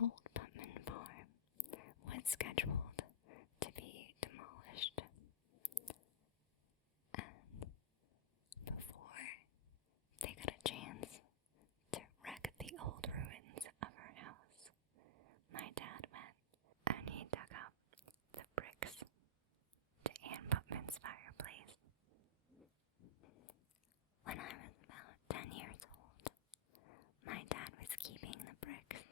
old Putman farm was scheduled to be demolished. And before they got a chance to wreck the old ruins of her house, my dad went and he dug up the bricks to Ann Putman's fireplace. When I was about 10 years old, my dad was keeping the bricks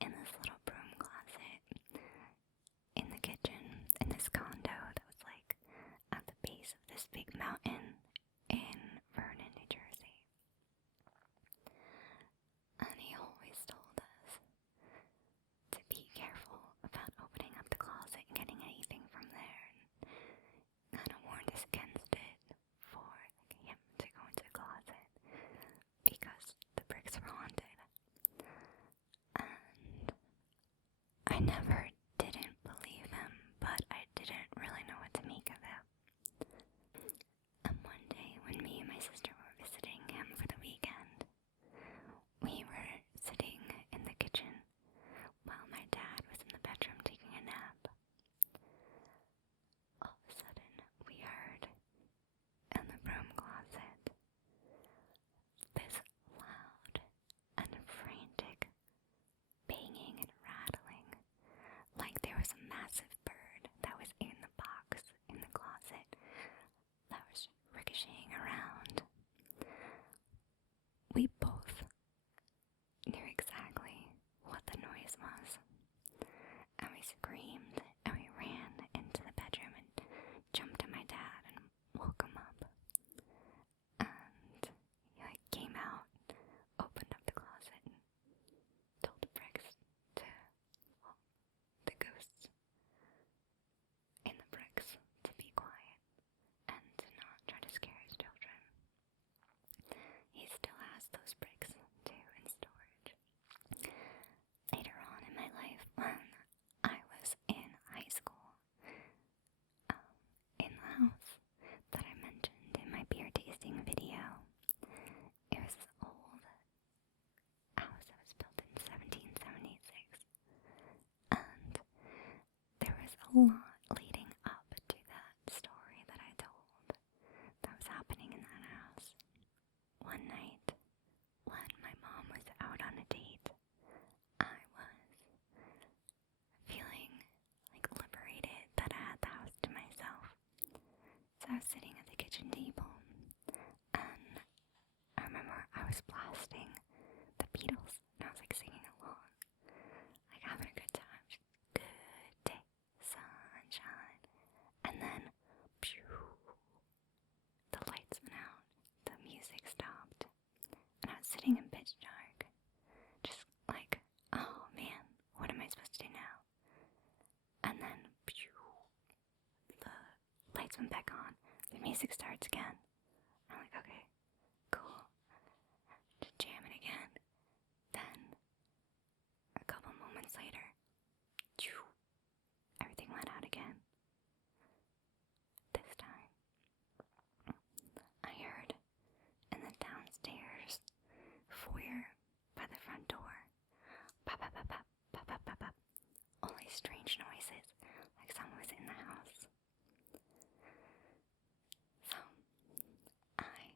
in this little broom closet in the kitchen in this condo that was like at the base of this big mountain in Vernon, New Jersey. And he always told us to be careful about opening up the closet and getting anything from there, and kind of warned us against it for him to go into the closet because the bricks were haunted. And I never didn't believe him, but I didn't really know what to make of it. And one day when me and my sister were visiting him for the weekend, we were sitting in the kitchen while my dad was in the bedroom taking a nap. All of a sudden, we heard in the broom closet this loud and frantic banging and rattling, like there was a massive bird that was in the box in the closet that was ricocheting around. We both knew exactly what the noise was, and we screamed and we ran into the bedroom and jumped to my dad and woke him up. And he came out, opened up the closet, and told the bricks the ghosts in the bricks to be quiet and to not try to scare his children. He still has those bricks too in storage. Later on in my life, when I was in high school, in the house that I mentioned in my beer tasting video, it was this old house that was built in 1776, and there was a lot leading up to that story that I told that was happening in that house. One night, when my mom was out on a date, I was feeling liberated that I had the house to myself. So I was sitting at the kitchen table, and I remember I was blasting the Beatles, and I was singing along, having a good time. Just, good day, sunshine. And then, phew, the lights went out, the music stopped, and I was sitting in pitch dark, just oh man, what am I supposed to do now? And then, phew, the lights went back on, the music starts again. I'm okay, cool, just jamming again. Then, a couple moments later, everything went out again. This time, I heard in the downstairs foyer by the front door, pop, pop, pop, pop, pop, pop, pop, pop, all these strange noises, like someone was in the house. So, I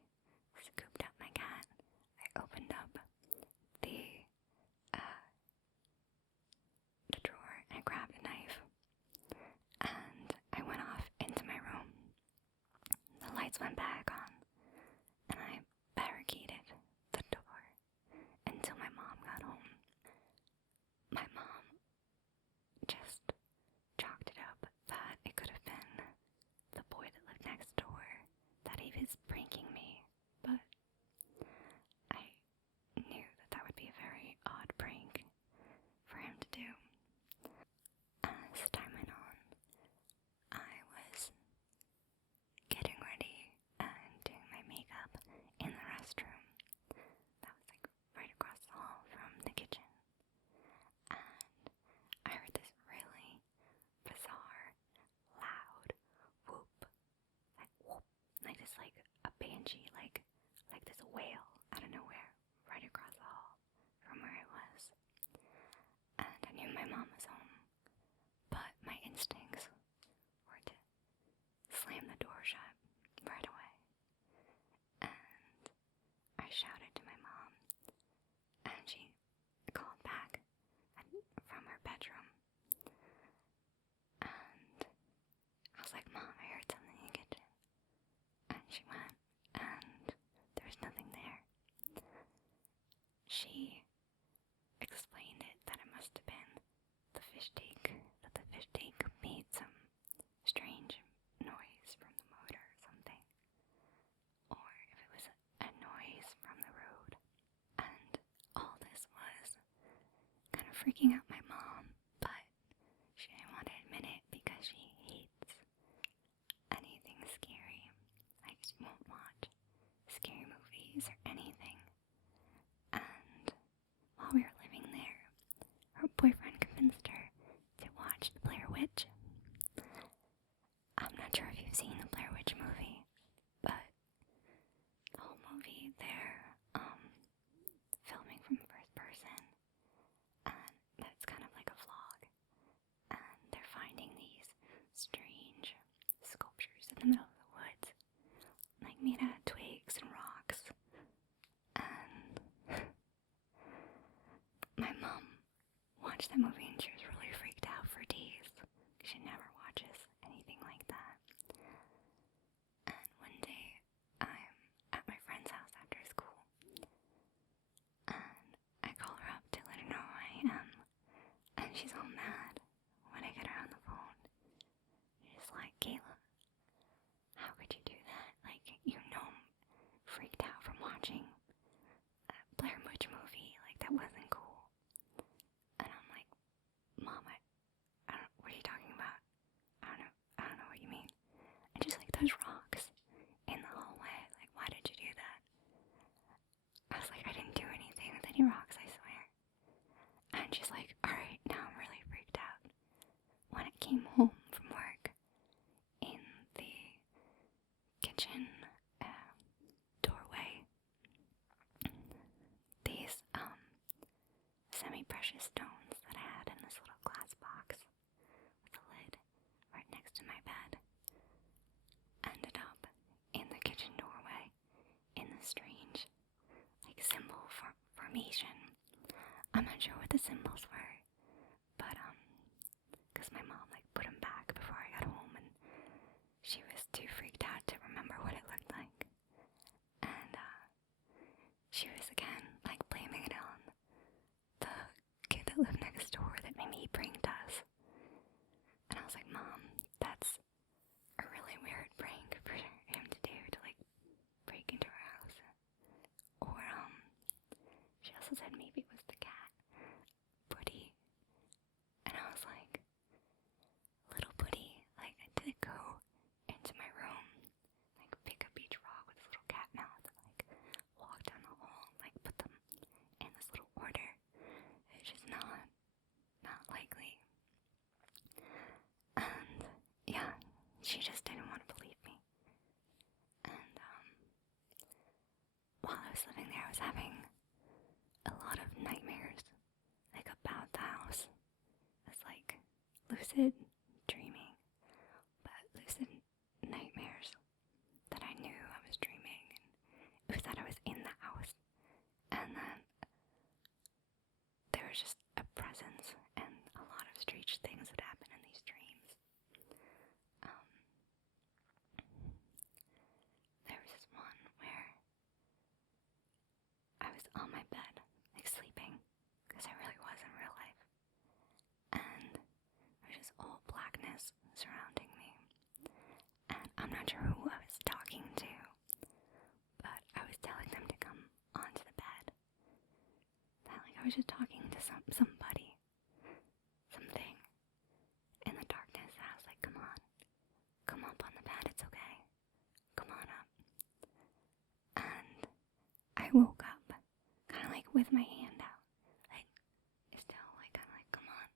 explained it that it must have been the fish tank, that the fish tank made some strange noise from the motor or something, or if it was a noise from the road. And all this was kind of freaking out my mom, but she didn't want to admit it because she hates anything scary. Like, she won't watch scary movies or anything. And while we were living there, her boyfriend convinced her to watch the Blair Witch. I'm not sure if you've seen the Blair Witch movie, but the whole movie they're filming from first person, and that's kind of like a vlog, and they're finding these strange sculptures in the middle of the woods, like made out of twigs and rocks. And my mom watched that movie and she was really freaked out for days. She never watches anything like that. And one day I'm at my friend's house after school, and I call her up to let her know who I am, and she's all mad when I get her on the phone. She's like, Kayla, how could you do that? Like, you know I'm freaked out from watching a Blair Witch movie. Like, that wasn't cool. And I'm like, Mom, I don't, what are you talking about? I don't know what you mean. And just like those rocks in the hallway, like, why did you do that? I was like, I didn't do anything with any rocks, I swear. And she's like, alright, now I'm really freaked out. When I came home from work, in the kitchen doorway, these semi-precious stones that I had in this little glass box with a lid right next to my bed ended up in the kitchen doorway in the strange, like, symbol formation. I'm not sure what the symbols were, but because my mom like put them back before I got home, and she was too freaked out to remember what it looked like. And she was again like blaming it on the kid that lived next door that made me pranked us. And I was like, Mom, that's a really weird prank for him to do, to like break into our house. Or she also said maybe it was the cat, Buddy. And I was like, little Buddy, like, did it go into my room, like pick up each rock with his little cat mouth, like walk down the hall, like put them in this little order? It's just not likely. And yeah, she just didn't want to believe me. And while I was living there, I was having a lot of nightmares, like about the house. It's like lucid dreaming, but lucid nightmares that I knew I was dreaming, and it was that I was in the house, and then there was just a presence, and a lot of strange things would happen in these dreams. There was this one where I was on my bed, like sleeping, because I really was in real life, and there was just all blackness surrounding me, and I'm not sure who I was talking to, but I was telling them to come onto the bed. That, like, I was just talking to somebody, something in the darkness. I was like, come up on the bed, it's okay, come on up. And I woke up, kind of like with my hand out, like, still, like, kind of like, come on,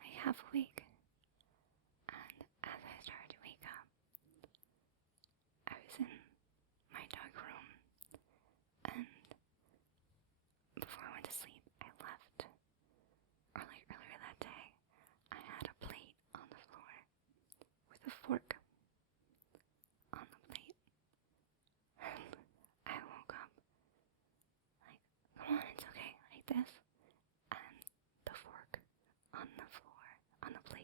like half awake. And as I started to wake up, I was in my dark room, and before I went to sleep, I left, or like earlier that day, I had a plate on the floor with a fork on the plate, and I woke up like, come on, it's okay, like this, and the fork on the floor, on the plate,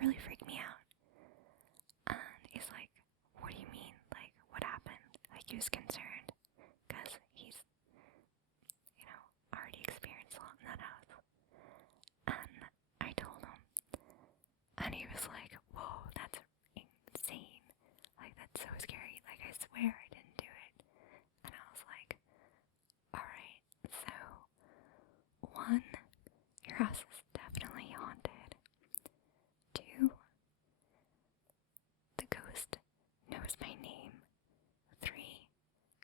really freaked me out. And he's like, what do you mean? Like, what happened? Like, he was concerned, because he's, already experienced a lot in that house. And I told him, and he was like, whoa, that's insane. Like, that's so scary. Like, I swear I didn't do it. And I was like, alright, so, 1, your house is definitely haunted. 2, the ghost knows my name. 3,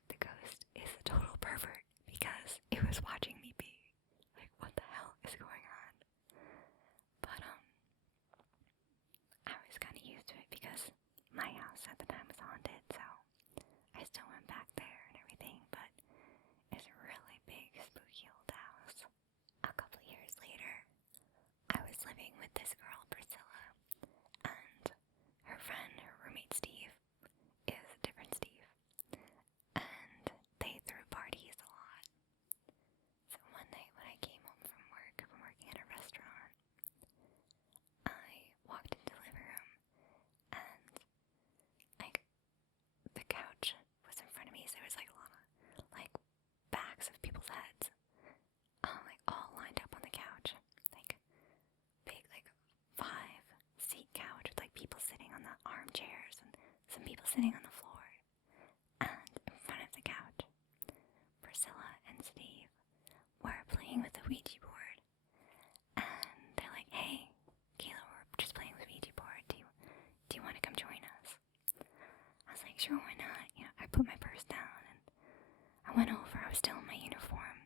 the ghost is a total pervert because it was watching me be. Like, what the hell is going on? But, I was kind of used to it because my house at the time was haunted, so I still went back there and everything, but it's a really big, spooky old house. A couple years later, I was living with this girl, Priscilla, and her friend, her roommate Steve, is a different Steve, and they threw parties a lot. So one night when I came home from working at a restaurant, I walked into the living room, and like the couch was in front of me, so there was like a lot of like backs of people's heads, like all lined up on the couch, like big, like 5-seat couch with like people sitting on the armchairs and some people sitting on the floor. And in front of the couch, Priscilla and Steve were playing with the Ouija board. And they're like, hey, Kayla, we're just playing with the Ouija board. Do you want to come join us? I was like, sure, why not? I put my purse down and I went over. I was still in my uniform.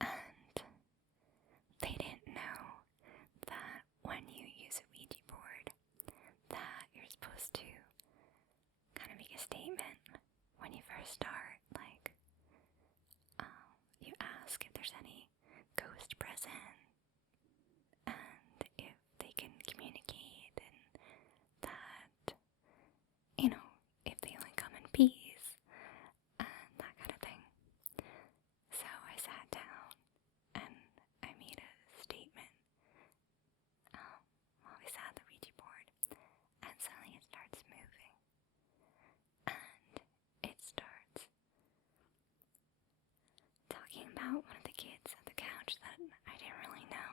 And they didn't know that when you use a Ouija board, that you're supposed to kind of make a statement when you first start. Like, you ask if there's any ghost present and if they can communicate, and that, if they only come in peace and that kind of thing. So I sat down and I made a statement while we sat at the Ouija board, and suddenly it starts moving, and it starts talking about one of the kids at the couch that I didn't really know,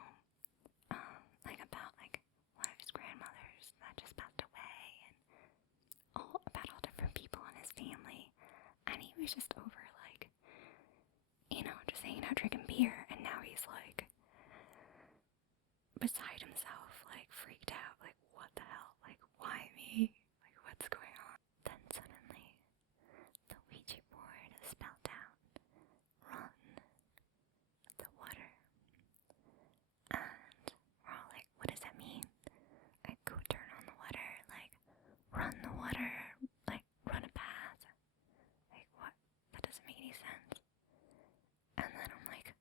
like about like one of his grandmothers that just passed away, and about all different people in his family, and he was just over like, just hanging out drinking beer, and now he's like beside himself, like freaked out, like what the hell, like why me, like what's going on? Then suddenly the Ouija board spelled out, run the water, and we're all like, what does that mean? Like, go turn on the water, like run the water, like run a path, like what? That doesn't make any sense. And then I'm like,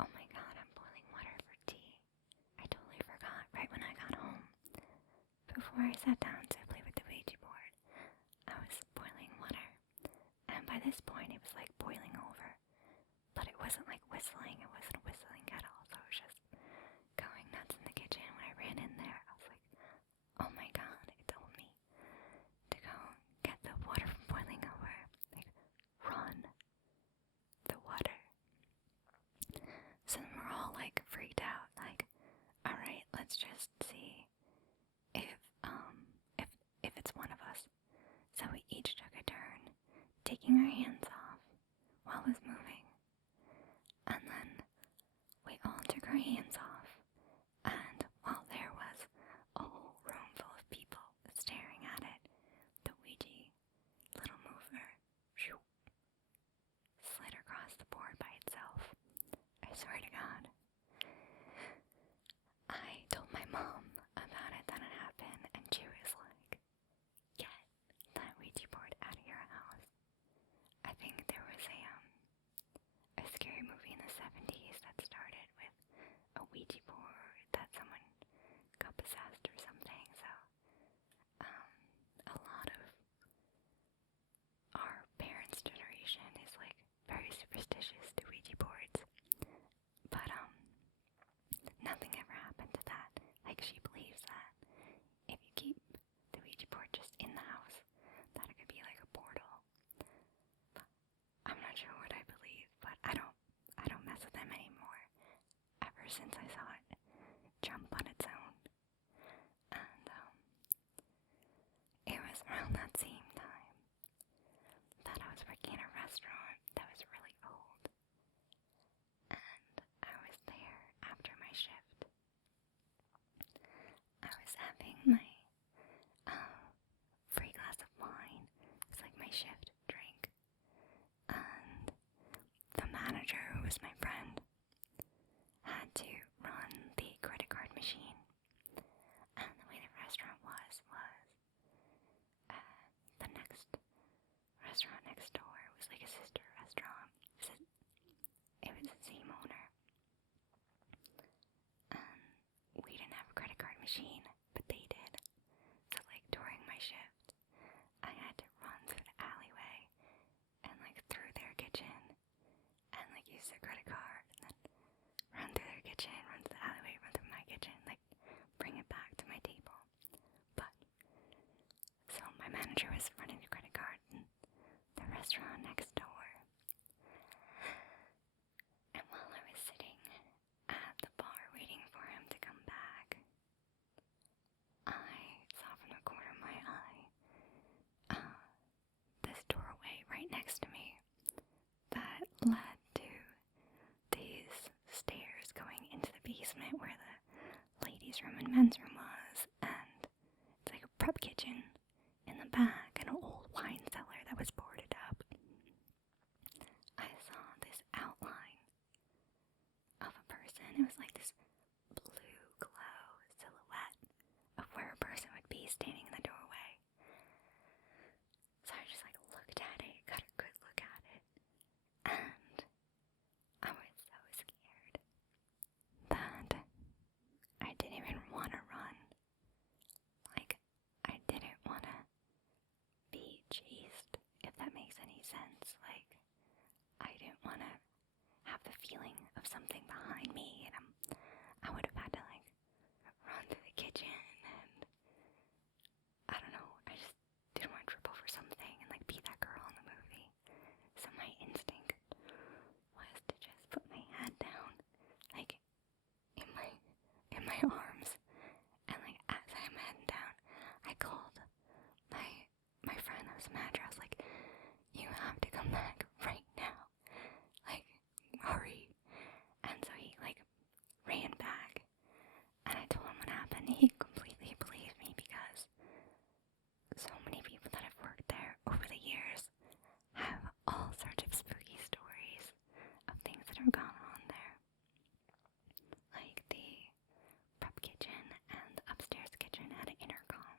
oh my god, I'm boiling water for tea. I totally forgot right when I got home. Before I sat down to play with the Ouija board, I was boiling water. And by this point, it was like boiling over. But it wasn't like whistling. It wasn't whistling at all. So I was just going nuts in the kitchen. When I ran in there, I was like, oh my god, it told me to go get the water from boiling over. Like, run the water. So then we're all like freaked out, like, alright, let's just see if it's one of us. So we each took a turn taking our hands off while it was moving. And then we all took our hands off, and while there was a whole room full of people staring at it, the Ouija little mover slid across the board by itself. I swear to God. I told my mom about it, that it happened, and she was like, get that Ouija board out of your house. I think use their credit card, and then run through their kitchen, run to the alleyway, run through my kitchen, like bring it back to my table. But so my manager was running the credit card in the restaurant next door. And while I was sitting at the bar waiting for him to come back, I saw from the corner of my eye this doorway right next to me that led to these stairs going into the basement where the ladies' room and men's room was, and it's like a prep kitchen in the back and an old wine cellar that was boarded up. I saw this outline of a person. It was like this blue glow silhouette of where a person would be standing in the doorway. So I just like looked at it, got a good look at it, and I was so scared that I didn't even want to run. Like, I didn't want to be chased, if that makes any sense. Like, I didn't want to have the feeling of something behind me, and I would have had to like run to the kitchen, and I don't know, I just didn't want to trip over something and like be that girl in the movie. So my instinct was to just put my head down, like in my arms, and like as I'm heading down, I called my friend that was a manager. I was like, "You have to come back right now, like hurry." And so he like ran back, and I told him what happened. He completely believed me because so many people that have worked there over the years have all sorts of spooky stories of things that have gone on there. Like the prep kitchen and the upstairs kitchen had an intercom,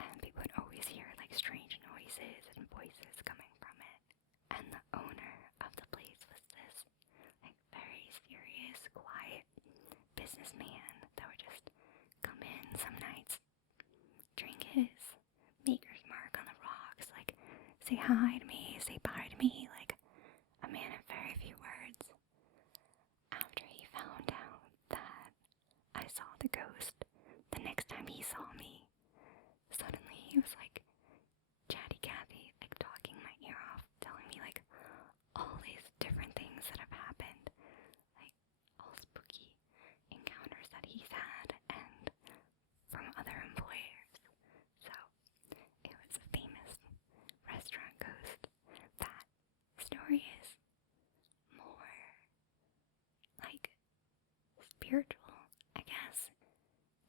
and people would always hear like strange noises and voices coming from it. And the owner of the place was this like very serious, quiet businessman that would just come in some nights, drink his maker's mark on the rocks, like say hi to me, say bye to me, like a man of very few words. After he found out that I saw the ghost, the next time he saw me, suddenly he was like chatty Cathy, like talking my ear off, telling me like all these different things that have happened, like all spooky encounters that he's had and from other employers. So it was a famous restaurant ghost. That story is more like spiritual, I guess.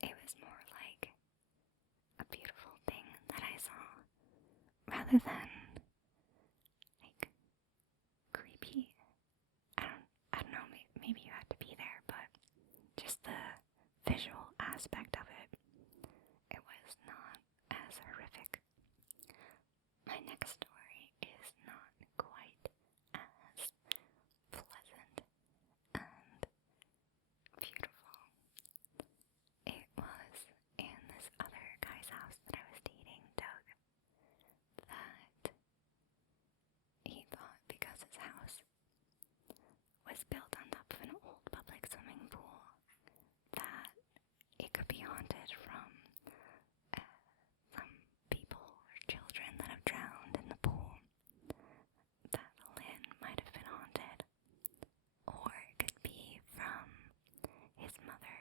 It was more like a beautiful thing that I saw rather than like creepy. I don't know, maybe you had to be there, but just the visual aspect of it, it was not as horrific. My next story is not quite as pleasant and beautiful. It was in this other guy's house that I was dating, Doug, that he thought because his house was built on top of an old public swimming pool that it could be haunted from some people or children that have drowned in the pool, that the land might have been haunted, or it could be from his mother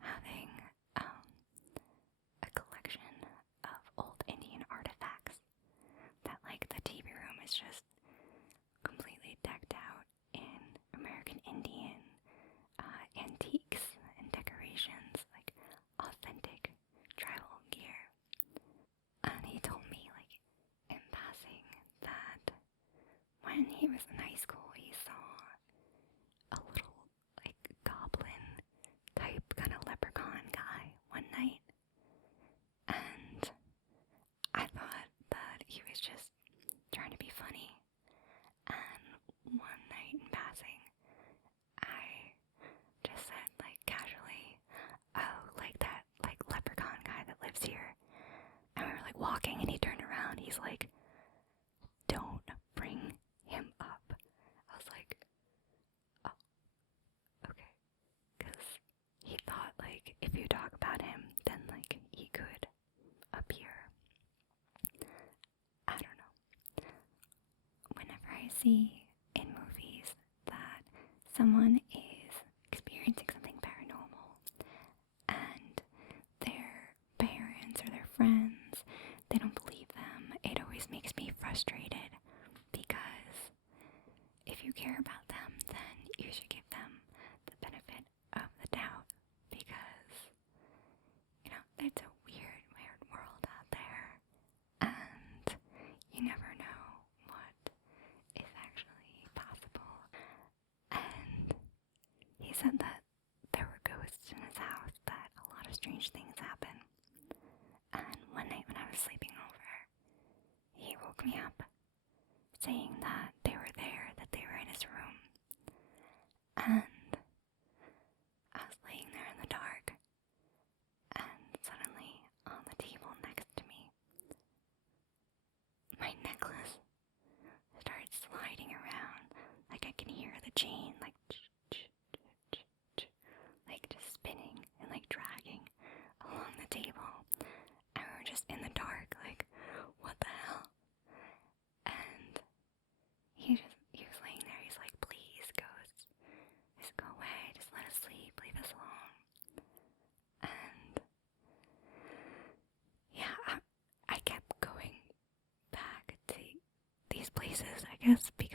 having a collection of old Indian artifacts, that like the TV room is just completely decked out in American Indian antiques and decorations, like authentic tribal gear. And he told me, like, in passing, that when he was in high school, he saw a little, like, goblin type kind of leprechaun guy one night. And I thought that he was just trying to be funny. And one night in passing, I just said, like, casually, "Oh, like that, like, leprechaun guy that lives here." And we were, like, walking, and he turned around. He's like, "Don't bring him up. see in movies that someone is experiencing something paranormal and their parents or their friends, they don't believe them, it always makes me frustrated because if you care about them, then you should give them the benefit of the doubt because, it's a weird, weird world out there and you never know what is actually possible. And he said that there were ghosts in his house, that a lot of strange things happen. And one night when I was sleeping over, he woke me up saying that they were there, that they were in his room. And I was laying there in the dark, and suddenly on the table next to me, my necklace started sliding around, like I can hear the chain like just spinning and like dragging along the table, and we were just in the dark, like, what the hell? And he was laying there, he's like, please, ghosts, just go away, just let us sleep, leave us alone. And yeah, I kept going back to these places, I guess, because